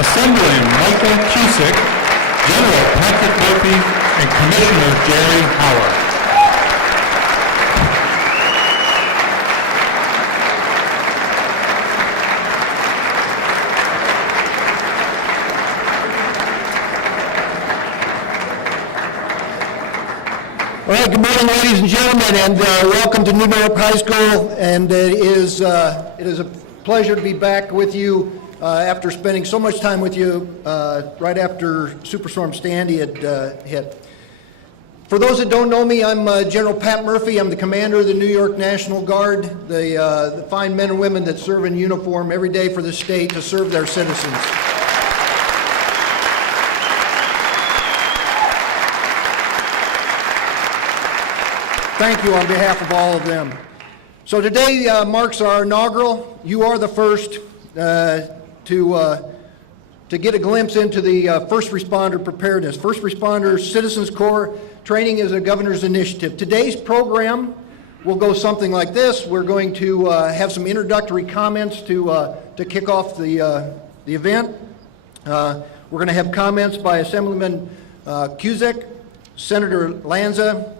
Assemblyman Michael Cusick, General Patrick Murphy, and Commissioner Jerry Howard. All right, good morning, ladies and gentlemen, and welcome to New North High School. And it is a pleasure to be back with you after spending so much time with you right after Superstorm Sandy had hit. For those that don't know me, I'm General Pat Murphy. I'm the commander of the New York National Guard, the fine men and women that serve in uniform every day for the state to serve their citizens. Thank you on behalf of all of them. So today marks our inaugural. You are the first to get a glimpse into the first responder preparedness. First Responder Citizens Corps training is a governor's initiative. Today's program will go something like this. We're going to have some introductory comments to kick off the event. We're going to have comments by Assemblyman Cusick, Senator Lanza,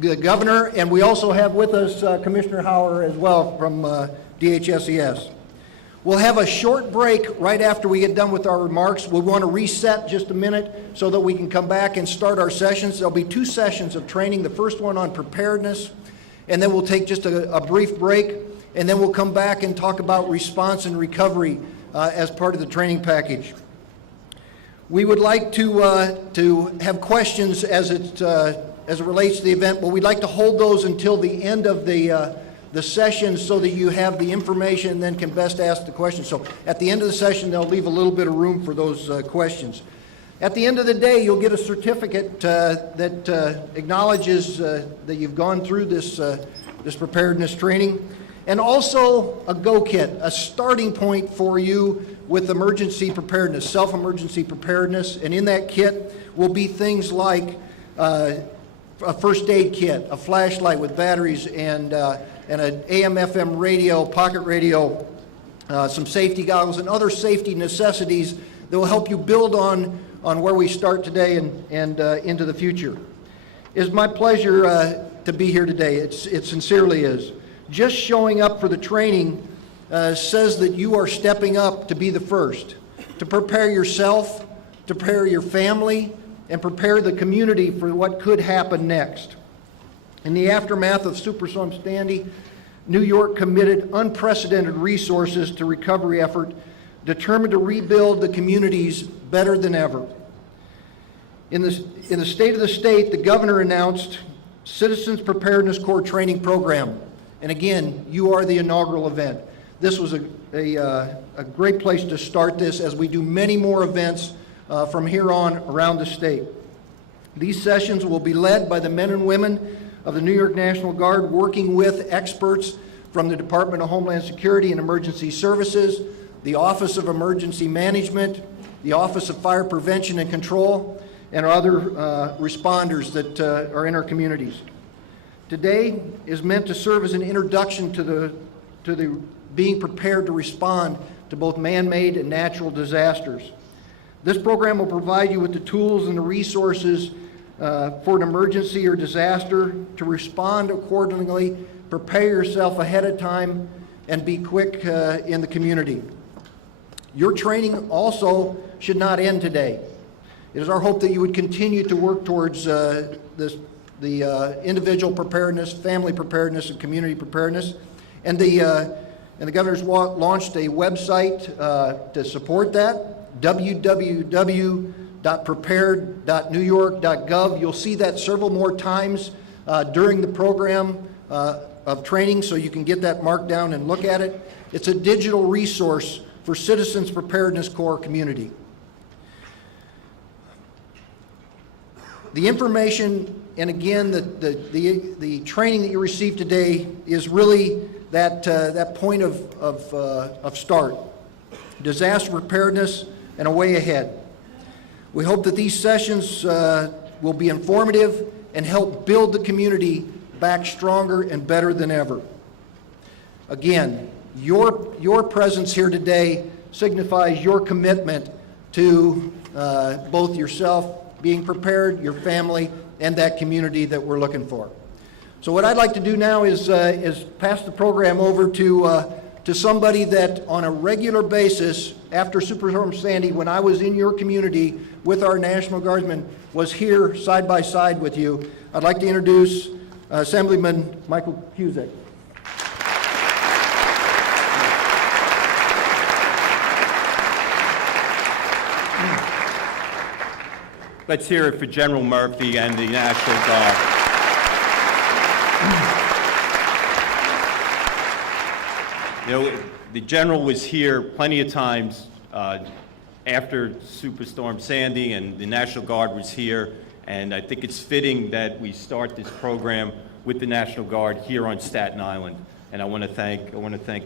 the governor, and we also have with us Commissioner Howard as well from DHSES. We'll have a short break right after we get done with our remarks. We want to reset just a minute so that we can come back and start our sessions. There'll be 2 sessions of training, the first one on preparedness, and then we'll take just a brief break, and then we'll come back and talk about response and recovery as part of the training package. We would like to have questions as it relates to the event, but we'd like to hold those until the end of the session so that you have the information and then can best ask the questions. So at the end of the session, they'll leave a little bit of room for those questions. At the end of the day, you'll get a certificate that acknowledges that you've gone through this preparedness training, and also a go kit, a starting point for you with emergency preparedness, self-emergency preparedness, and in that kit will be things like a first aid kit, a flashlight with batteries, and an AM/FM radio, pocket radio, some safety goggles, and other safety necessities that will help you build on where we start today and into the future. It's my pleasure to be here today. It sincerely is. Just showing up for the training says that you are stepping up to be the first, to prepare yourself, to prepare your family, and prepare the community for what could happen next. In the aftermath of Superstorm Sandy, New York committed unprecedented resources to recovery effort, determined to rebuild the communities better than ever. In the State of the State, the governor announced Citizens Preparedness Corps Training Program. And again, you are the inaugural event. This was a great place to start this as we do many more events from here on around the state. These sessions will be led by the men and women of the New York National Guard, working with experts from the Department of Homeland Security and Emergency Services, the Office of Emergency Management, the Office of Fire Prevention and Control, and other responders that are in our communities. Today is meant to serve as an introduction to the being prepared to respond to both man-made and natural disasters. This program will provide you with the tools and the resources for an emergency or disaster to respond accordingly, prepare yourself ahead of time, and be quick in the community. Your training also should not end today. It is our hope that you would continue to work towards the individual preparedness, family preparedness, and community preparedness. And the governor's launched a website to support that. www.prepared.newyork.gov. You'll see that several more times during the program of training, so you can get that marked down and look at it. It's a digital resource for Citizens Preparedness Corps community. The information, and again, the training that you received today is really that point of start. Disaster preparedness and a way ahead. We hope that these sessions will be informative and help build the community back stronger and better than ever. Again, your presence here today signifies your commitment to both yourself being prepared, your family, and that community that we're looking for. So what I'd like to do now is pass the program over to somebody that on a regular basis after Superstorm Sandy, when I was in your community with our National Guardsmen, was here side by side with you. I'd like to introduce Assemblyman Michael Cusick. Let's hear it for General Murphy and the National Guard. You know, the General was here plenty of times after Superstorm Sandy, and the National Guard was here, and I think it's fitting that we start this program with the National Guard here on Staten Island. And I want to thank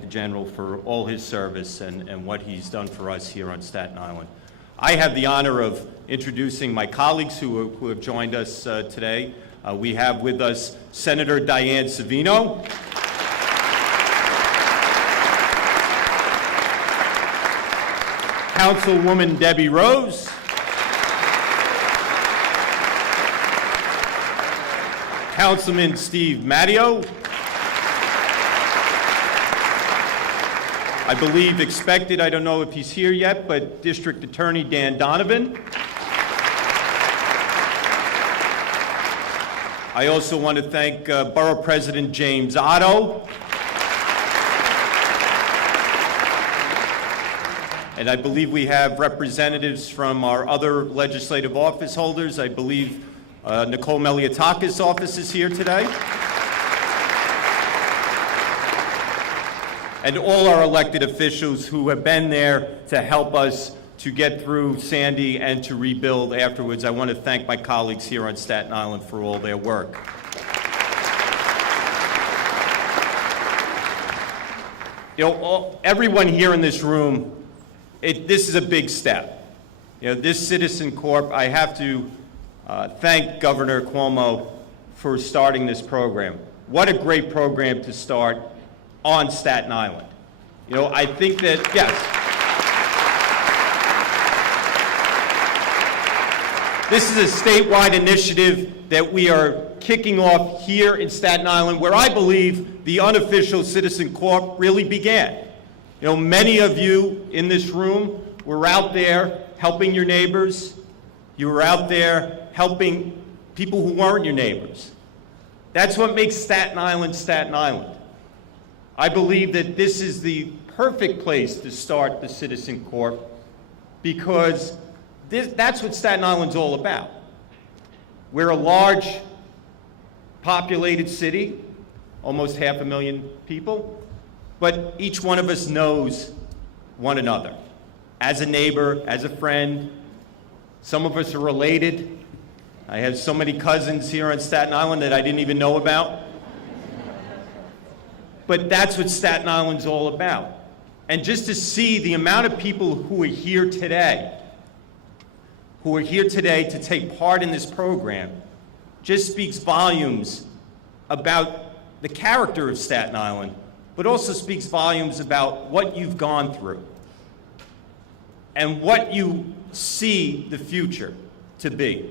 the General for all his service and what he's done for us here on Staten Island. I have the honor of introducing my colleagues who have joined us today. We have with us Senator Diane Savino, Councilwoman Debbie Rose, Councilman Steve Matteo, I believe expected, I don't know if he's here yet, but District Attorney Dan Donovan. I also want to thank Borough President James Otto. And I believe we have representatives from our other legislative office holders. I believe Nicole Meliotakis' office is here today. And all our elected officials who have been there to help us to get through Sandy and to rebuild afterwards. I want to thank my colleagues here on Staten Island for all their work. You know, everyone here in this room, this is a big step. You know, this Citizen Corp, I have to thank Governor Cuomo for starting this program. What a great program to start on Staten Island. You know, I think that, yes. This is a statewide initiative that we are kicking off here in Staten Island, where I believe the unofficial Citizen Corp really began. You know, many of you in this room were out there helping your neighbors. You were out there helping people who weren't your neighbors. That's what makes Staten Island Staten Island. I believe that this is the perfect place to start the Citizen Corp because that's what Staten Island's all about. We're a large populated city, almost 500,000 people, but each one of us knows one another. As a neighbor, as a friend, some of us are related. I have so many cousins here on Staten Island that I didn't even know about. But that's what Staten Island's all about. And just to see the amount of people who are here today to take part in this program, just speaks volumes about the character of Staten Island, but also speaks volumes about what you've gone through and what you see the future to be.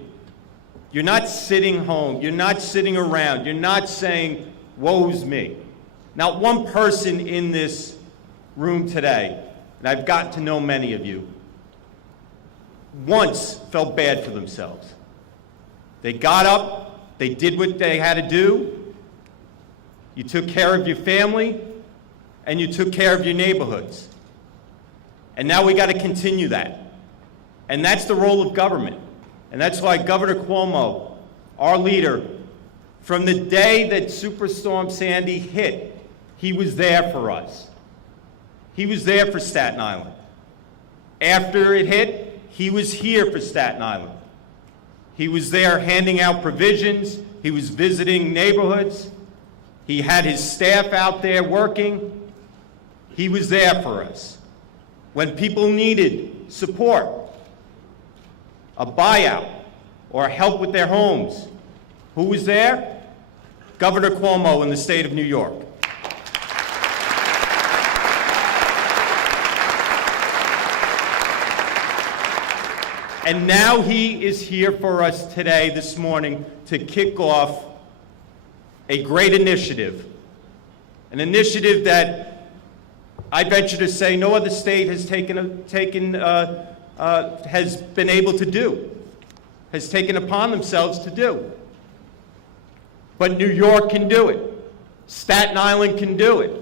You're not sitting home, you're not sitting around, you're not saying, woe's me. Not one person in this room today, and I've gotten to know many of you, once felt bad for themselves. They got up, they did what they had to do, you took care of your family, and you took care of your neighborhoods. And now we got to continue that. And that's the role of government. And that's why Governor Cuomo, our leader, from the day that Superstorm Sandy hit, he was there for us. He was there for Staten Island. After it hit, he was here for Staten Island. He was there handing out provisions. He was visiting neighborhoods. He had his staff out there working. He was there for us. When people needed support, a buyout, or help with their homes, who was there? Governor Cuomo in the state of New York. And now he is here for us today, this morning, to kick off a great initiative. An initiative that I venture to say no other state has has been able to do, has taken upon themselves to do. But New York can do it. Staten Island can do it.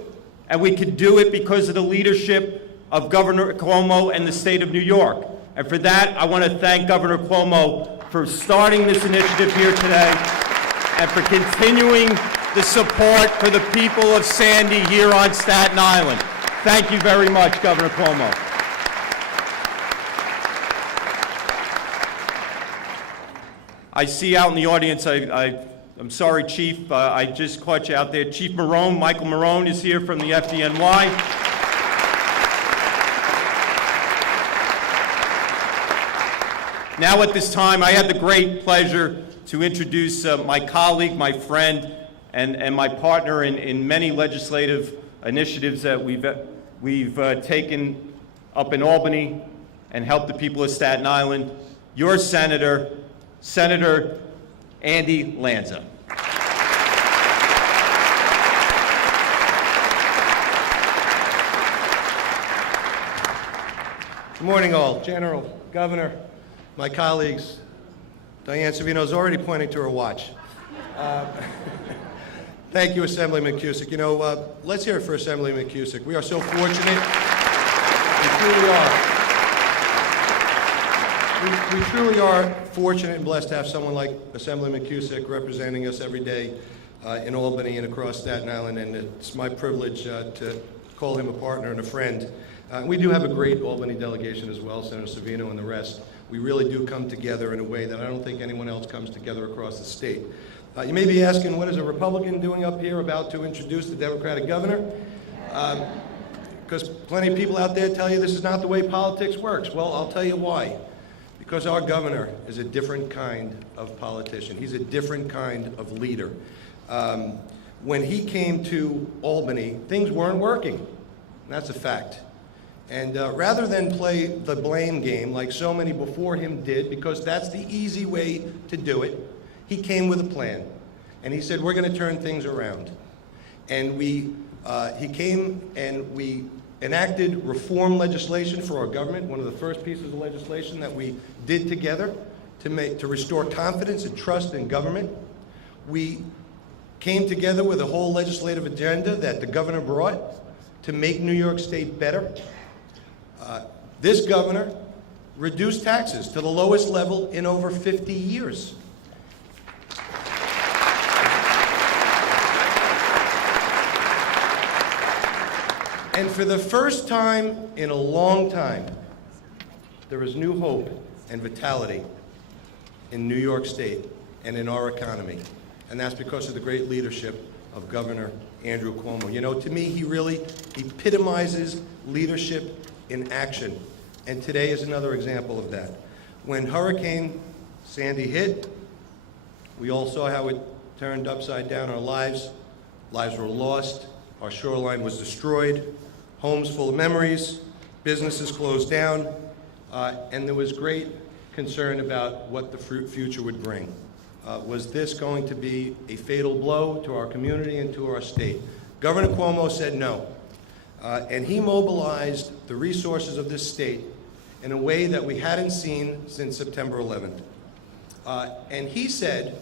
And we can do it because of the leadership of Governor Cuomo and the state of New York. And for that, I want to thank Governor Cuomo for starting this initiative here today and for continuing the support for the people of Sandy here on Staten Island. Thank you very much, Governor Cuomo. I see out in the audience, I'm sorry, Chief, I just caught you out there. Chief Marone, Michael Marone is here from the FDNY. Now at this time, I have the great pleasure to introduce my colleague, my friend, and my partner in many legislative initiatives that we've taken up in Albany and helped the people of Staten Island, your Senator, Senator Andy Lanza. Good morning, all. General, Governor, my colleagues. Diane Savino's already pointing to her watch. Thank you, Assemblyman Cusick. You know, let's hear it for Assemblyman Cusick. We are so fortunate. We truly are fortunate and blessed to have someone like Assemblyman Cusick representing us every day in Albany and across Staten Island, and it's my privilege to call him a partner and a friend. We do have a great Albany delegation as well, Senator Savino and the rest. We really do come together in a way that I don't think anyone else comes together across the state. You may be asking, what is a Republican doing up here about to introduce the Democratic governor? Because plenty of people out there tell you this is not the way politics works. Well, I'll tell you why. Because our governor is a different kind of politician. He's a different kind of leader. When he came to Albany, things weren't working. That's a fact. And rather than play the blame game like so many before him did, because that's the easy way to do it, he came with a plan. And he said, we're going to turn things around. And he came and we enacted reform legislation for our government, one of the first pieces of legislation that we did together to restore confidence and trust in government. We came together with a whole legislative agenda that the governor brought to make New York State better. This governor reduced taxes to the lowest level in over 50 years. And for the first time in a long time, there is new hope and vitality in New York State and in our economy. And that's because of the great leadership of Governor Andrew Cuomo. You know, to me, he epitomizes leadership in action. And today is another example of that. When Hurricane Sandy hit, we all saw how it turned upside down our lives. Lives were lost. Our shoreline was destroyed. Homes full of memories. Businesses closed down. And there was great concern about what the future would bring. Was this going to be a fatal blow to our community and to our state? Governor Cuomo said no. And he mobilized the resources of this state in a way that we hadn't seen since September 11th. And he said,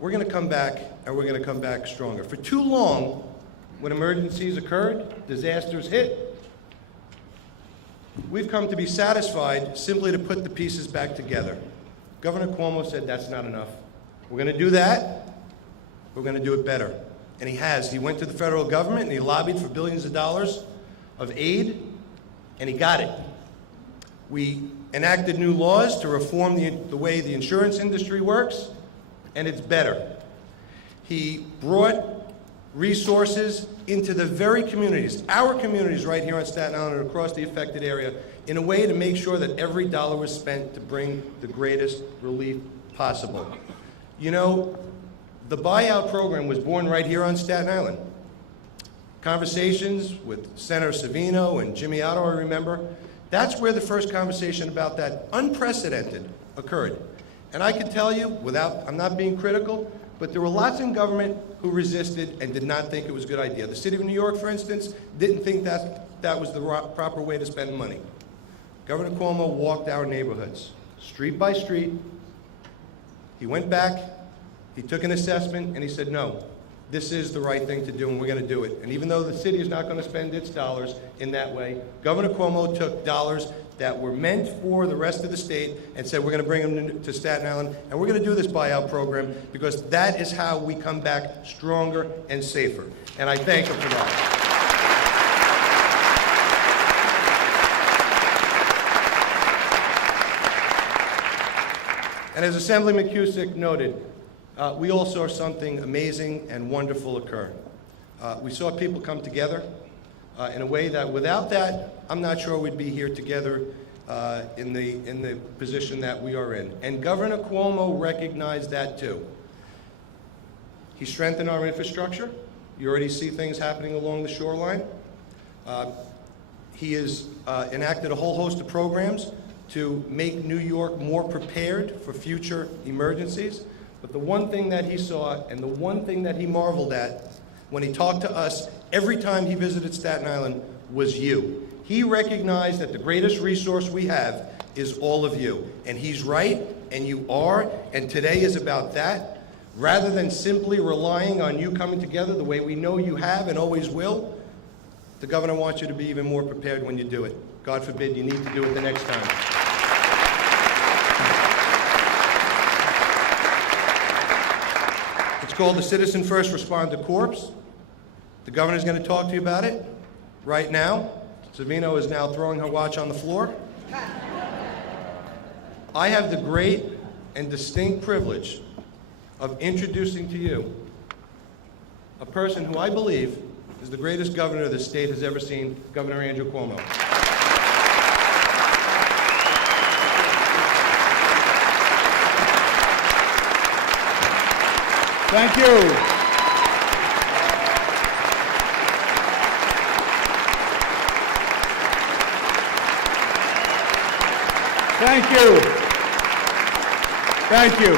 we're going to come back, and we're going to come back stronger. For too long, when emergencies occurred, disasters hit, we've come to be satisfied simply to put the pieces back together. Governor Cuomo said that's not enough. We're going to do that. We're going to do it better. And he has. He went to the federal government and he lobbied for billions of dollars of aid, and he got it. We enacted new laws to reform the way the insurance industry works, and it's better. He brought resources into the very communities, our communities right here on Staten Island and across the affected area, in a way to make sure that every dollar was spent to bring the greatest relief possible. You know, the buyout program was born right here on Staten Island. Conversations with Senator Savino and Jimmy Otto, I remember, That's where the first conversation about that unprecedented occurred. And I can tell you, I'm not being critical, but there were lots in government who resisted and did not think it was a good idea. The city of New York, for instance, didn't think that was the proper way to spend money. Governor Cuomo walked our neighborhoods, street by street. He went back, he took an assessment, and he said, no, this is the right thing to do, and we're going to do it. And even though the city is not going to spend its dollars in that way, Governor Cuomo took dollars that were meant for the rest of the state and said, we're going to bring them to Staten Island, and we're going to do this buyout program because that is how we come back stronger and safer. And I thank him for that. And as Assemblyman Cusick noted, we all saw something amazing and wonderful occur. We saw people come together in a way that without that, I'm not sure we'd be here together in the position that we are in. And Governor Cuomo recognized that too. He strengthened our infrastructure. You already see things happening along the shoreline. He has enacted a whole host of programs to make New York more prepared for future emergencies. But the one thing that he saw and the one thing that he marveled at when he talked to us every time he visited Staten Island was you. He recognized that the greatest resource we have is all of you. And he's right, and you are, and today is about that. Rather than simply relying on you coming together the way we know you have and always will, the governor wants you to be even more prepared when you do it. God forbid you need to do it the next time. It's called the Citizen First Responder Corps. The governor's going to talk to you about it right now. Savino is now throwing her watch on the floor. I have the great and distinct privilege of introducing to you a person who I believe is the greatest governor the state has ever seen, Governor Andrew Cuomo. Thank you. Thank you. Thank you.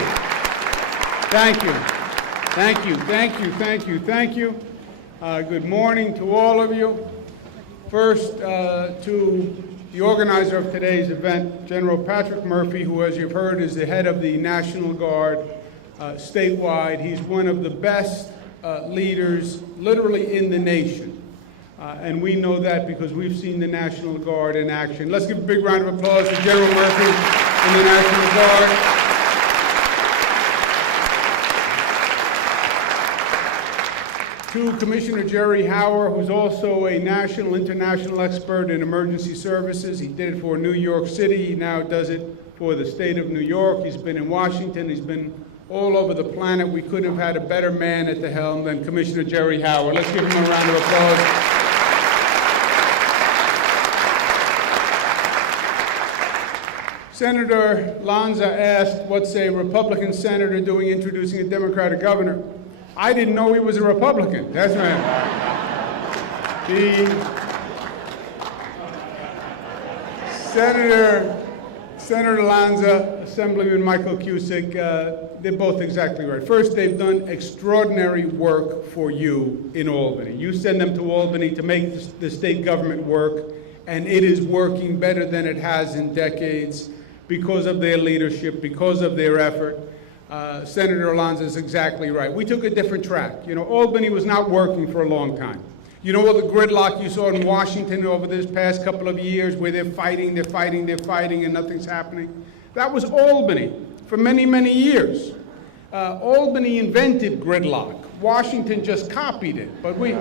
Thank you. Thank you. Thank you. Thank you. Thank you. Good morning to all of you. First, to the organizer of today's event, General Patrick Murphy, who, as you've heard, is the head of the National Guard statewide. He's one of the best leaders literally in the nation. And we know that because we've seen the National Guard in action. Let's give a big round of applause to General Murphy and the National Guard. To Commissioner Jerry Hauer, who's also a national, international expert in emergency services. He did it for New York City. He now does it for the state of New York. He's been in Washington. He's been all over the planet. We couldn't have had a better man at the helm than Commissioner Jerry Hauer. Let's give him a round of applause. Senator Lanza asked, what's a Republican senator doing introducing a Democratic governor? I didn't know he was a Republican. That's right. Senator Lanza, Assemblyman Michael Cusick, they're both exactly right. First, they've done extraordinary work for you in Albany. You send them to Albany to make the state government work, and it is working better than it has in decades because of their leadership, because of their effort. Senator Lanza is exactly right. We took a different track. You know, Albany was not working for a long time. You know all the gridlock you saw in Washington over this past couple of years where they're fighting, and nothing's happening? That was Albany for many, many years. Albany invented gridlock. Washington just copied it, but we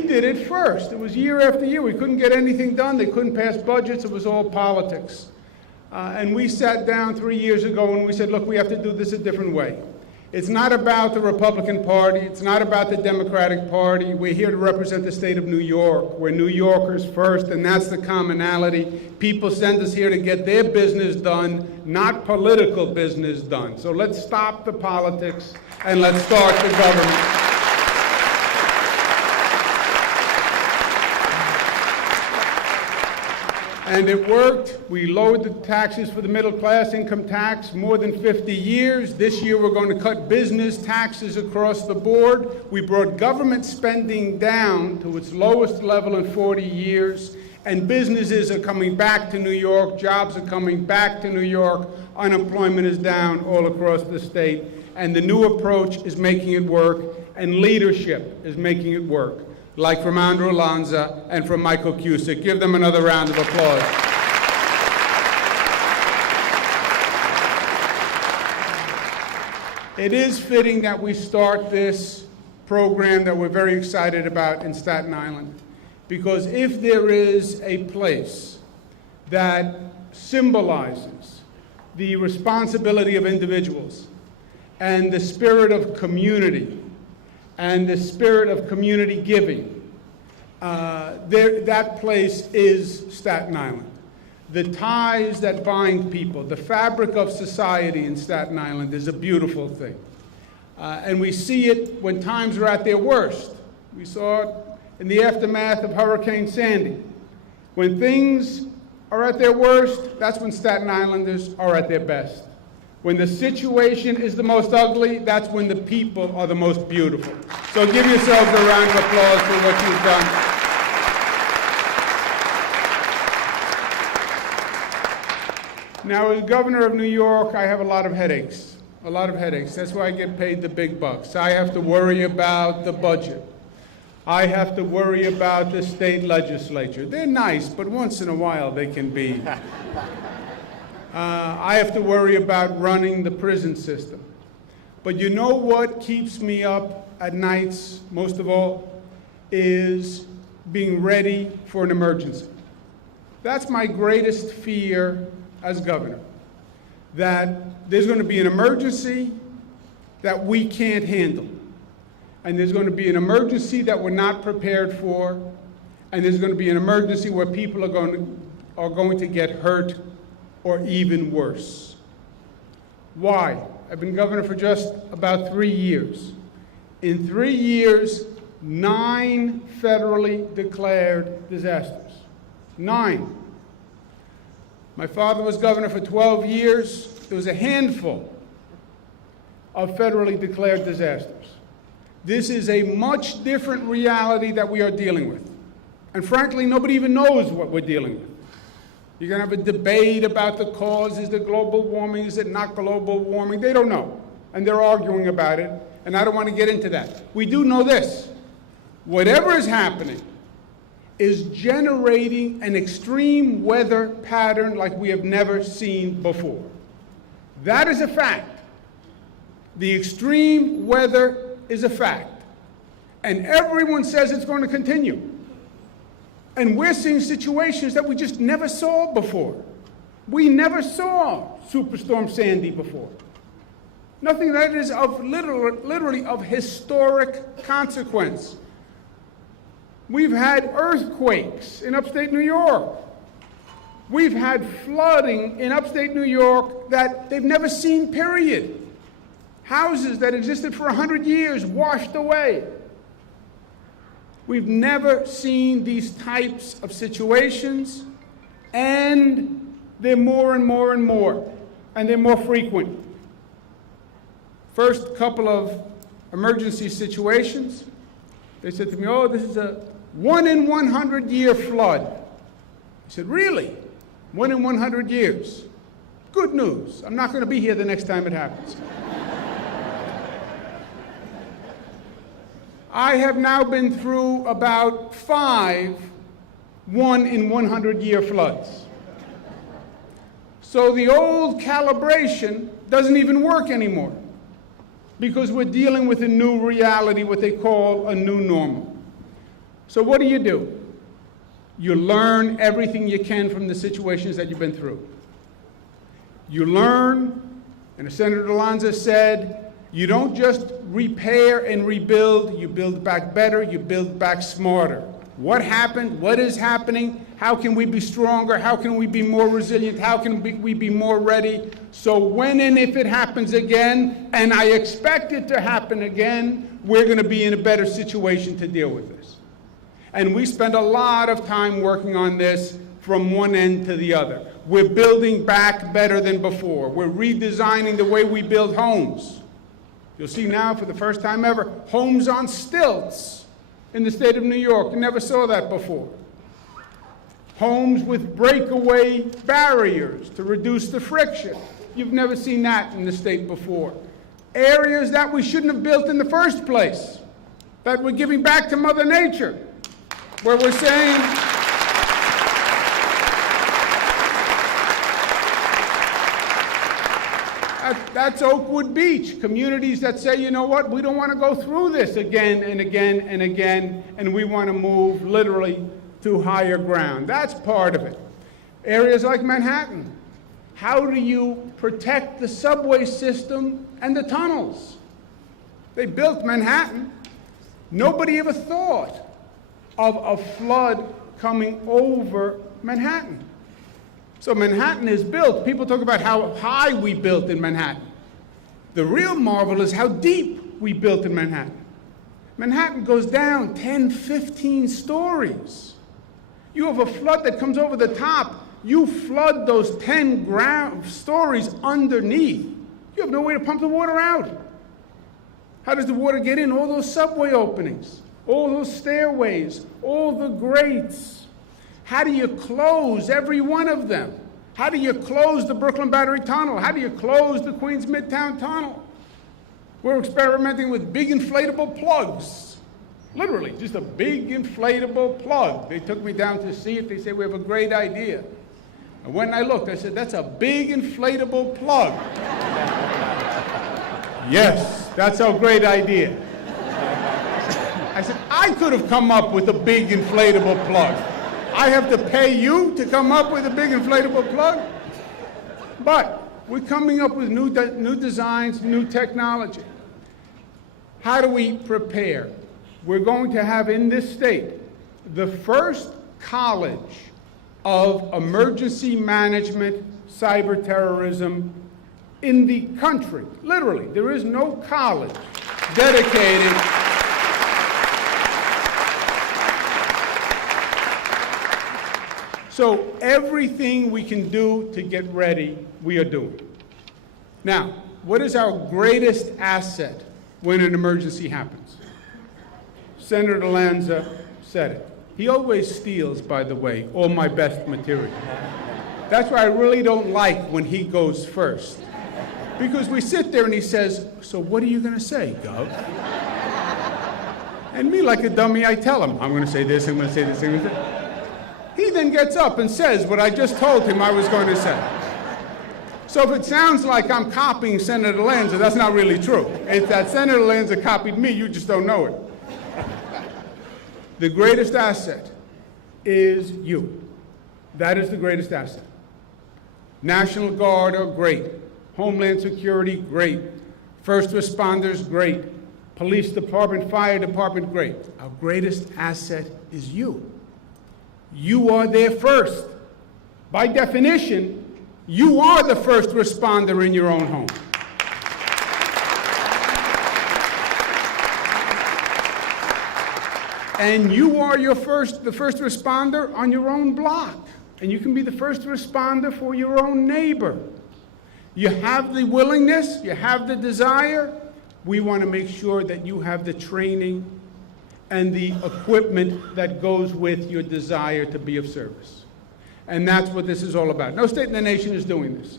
did it first. It was year after year. We couldn't get anything done. They couldn't pass budgets. It was all politics. And we sat down 3 years ago and we said, look, we have to do this a different way. It's not about the Republican Party. It's not about the Democratic Party. We're here to represent the state of New York. We're New Yorkers first, and that's the commonality. People send us here to get their business done, not political business done. So let's stop the politics and let's start the government. And it worked. We lowered the taxes for the middle class, income tax, more than 50 years. This year, we're going to cut business taxes across the board. We brought government spending down to its lowest level in 40 years. And businesses are coming back to New York. Jobs are coming back to New York. Unemployment is down all across the state. And the new approach is making it work. And leadership is making it work, like from Andrew Lanza and from Michael Cusick. Give them another round of applause. It is fitting that we start this program that we're very excited about in Staten Island, because if there is a place that symbolizes the responsibility of individuals and the spirit of community and the spirit of community giving, that place is Staten Island. The ties that bind people, the fabric of society in Staten Island is a beautiful thing. And we see it when times are at their worst. We saw it in the aftermath of Hurricane Sandy. When things are at their worst, that's when Staten Islanders are at their best. When the situation is the most ugly, that's when the people are the most beautiful. So give yourselves a round of applause for what you've done. Now, as governor of New York, I have a lot of headaches. A lot of headaches. That's why I get paid the big bucks. I have to worry about the budget. I have to worry about the state legislature. They're nice, but once in a while they can be. I have to worry about running the prison system. But you know what keeps me up at nights, most of all, is being ready for an emergency. That's my greatest fear as governor, that there's going to be an emergency that we can't handle. And there's going to be an emergency that we're not prepared for, and there's going to be an emergency where people are going to get hurt or even worse. Why? I've been governor for just about 3 years. In 3 years, 9 federally declared disasters. 9. My father was governor for 12 years. There was a handful of federally declared disasters. This is a much different reality that we are dealing with. And frankly, nobody even knows what we're dealing with. You're going to have a debate about the cause. Is it global warming? Is it not global warming? They don't know. And they're arguing about it. And I don't want to get into that. We do know this. Whatever is happening is generating an extreme weather pattern like we have never seen before. That is a fact. The extreme weather is a fact. And everyone says it's going to continue. And we're seeing situations that we just never saw before. We never saw Superstorm Sandy before. Nothing that is of literally of historic consequence. We've had earthquakes in upstate New York. We've had flooding in upstate New York that they've never seen, period. Houses that existed for 100 years washed away. We've never seen these types of situations, and they're more and more and more, and they're more frequent. First couple of emergency situations, they said to me, oh, this is a 1 in 100 year flood. I said, really? 1 in 100 years? Good news. I'm not going to be here the next time it happens. I have now been through about 5 1 in 100 year floods. So the old calibration doesn't even work anymore because we're dealing with a new reality, what they call a new normal. So what do? You learn everything you can from the situations that you've been through. You learn, and as Senator Lanza said, you don't just repair and rebuild, you build back better, you build back smarter. What happened? What is happening? How can we be stronger? How can we be more resilient? How can we be more ready? So when and if it happens again, and I expect it to happen again, we're going to be in a better situation to deal with this. And we spend a lot of time working on this from one end to the other. We're building back better than before. We're redesigning the way we build homes. You'll see now, for the first time ever, homes on stilts in the state of New York. You never saw that before. Homes with breakaway barriers to reduce the friction. You've never seen that in the state before. Areas that we shouldn't have built in the first place, that we're giving back to Mother Nature, where we're saying, that's Oakwood Beach, communities that say, you know what, we don't want to go through this again and again and again, and we want to move literally to higher ground. That's part of it. Areas like Manhattan. How do you protect the subway system and the tunnels? They built Manhattan. Nobody ever thought of a flood coming over Manhattan. So Manhattan is built. People talk about how high we built in Manhattan. The real marvel is how deep we built in Manhattan. Manhattan goes down 10, 15 stories. You have a flood that comes over the top. You flood those 10 stories underneath. You have no way to pump the water out. How does the water get in? All those subway openings, all those stairways, all the grates. How do you close every one of them? How do you close the Brooklyn Battery Tunnel? How do you close the Queens Midtown Tunnel? We're experimenting with big inflatable plugs. Literally, just a big inflatable plug. They took me down to see it. They said, we have a great idea. And when I looked, I said, that's a big inflatable plug. Yes, that's a great idea. I said, I could have come up with a big inflatable plug. I have to pay you to come up with a big inflatable plug? But we're coming up with new designs, new technology. How do we prepare? We're going to have in this state the first college of emergency management, cyber terrorism in the country. Literally, there is no college dedicated. So everything we can do to get ready, we are doing. Now, what is our greatest asset when an emergency happens? Senator Lanza said it. He always steals, by the way, all my best material. That's why I really don't like when he goes first. Because we sit there and he says, so what are you going to say, Gov? And me, like a dummy, I tell him, I'm going to say this, I'm going to say this, I'm going to say this. He then gets up and says what I just told him I was going to say. So if it sounds like I'm copying Senator Lanza, that's not really true. It's that Senator Lanza copied me, you just don't know it. The greatest asset is you. That is the greatest asset. National Guard are great. Homeland Security, great. First responders, great. Police department, fire department, great. Our greatest asset is you. You are there first. By definition, you are the first responder in your own home. And you are the first responder on your own block. And you can be the first responder for your own neighbor. You have the willingness, you have the desire. We want to make sure that you have the training and the equipment that goes with your desire to be of service. And that's what this is all about. No state in the nation is doing this.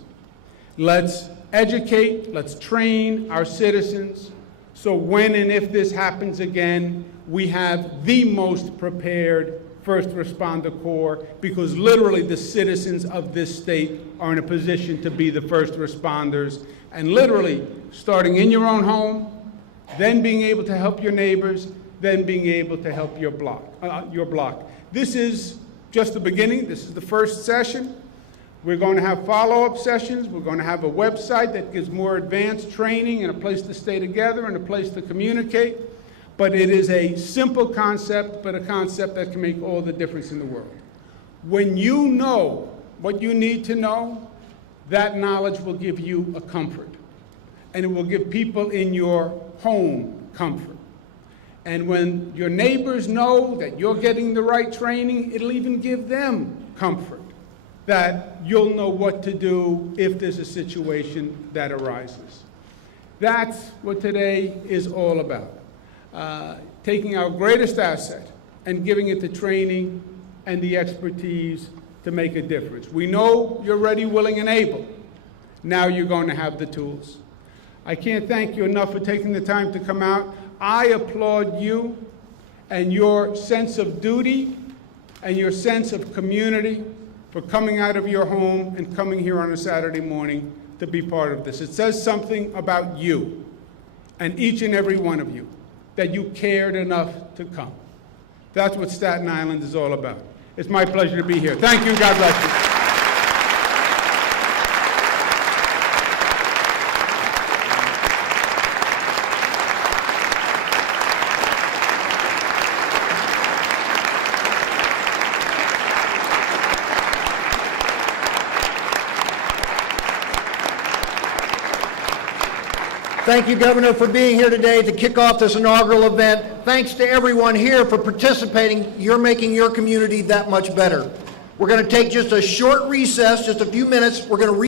Let's educate, let's train our citizens, so when and if this happens again, we have the most prepared first responder corps, because literally the citizens of this state are in a position to be the first responders, and literally starting in your own home, then being able to help your neighbors, then being able to help your block. This is just the beginning. This is the first session. We're going to have follow-up sessions. We're going to have a website that gives more advanced training and a place to stay together and a place to communicate. But it is a simple concept, but a concept that can make all the difference in the world. When you know what you need to know, that knowledge will give you a comfort. And it will give people in your home comfort. And when your neighbors know that you're getting the right training, it'll even give them comfort that you'll know what to do if there's a situation that arises. That's what today is all about. Taking our greatest asset and giving it the training and the expertise to make a difference. We know you're ready, willing, and able. Now you're going to have the tools. I can't thank you enough for taking the time to come out. I applaud you and your sense of duty and your sense of community for coming out of your home and coming here on a Saturday morning to be part of this. It says something about you and each and every one of you, that you cared enough to come. That's what Staten Island is all about. It's my pleasure to be here. Thank you. God bless you. Thank you, Governor, for being here today to kick off this inaugural event. Thanks to everyone here for participating. You're making your community that much better. We're going to take just a short recess, just a few minutes. We're going to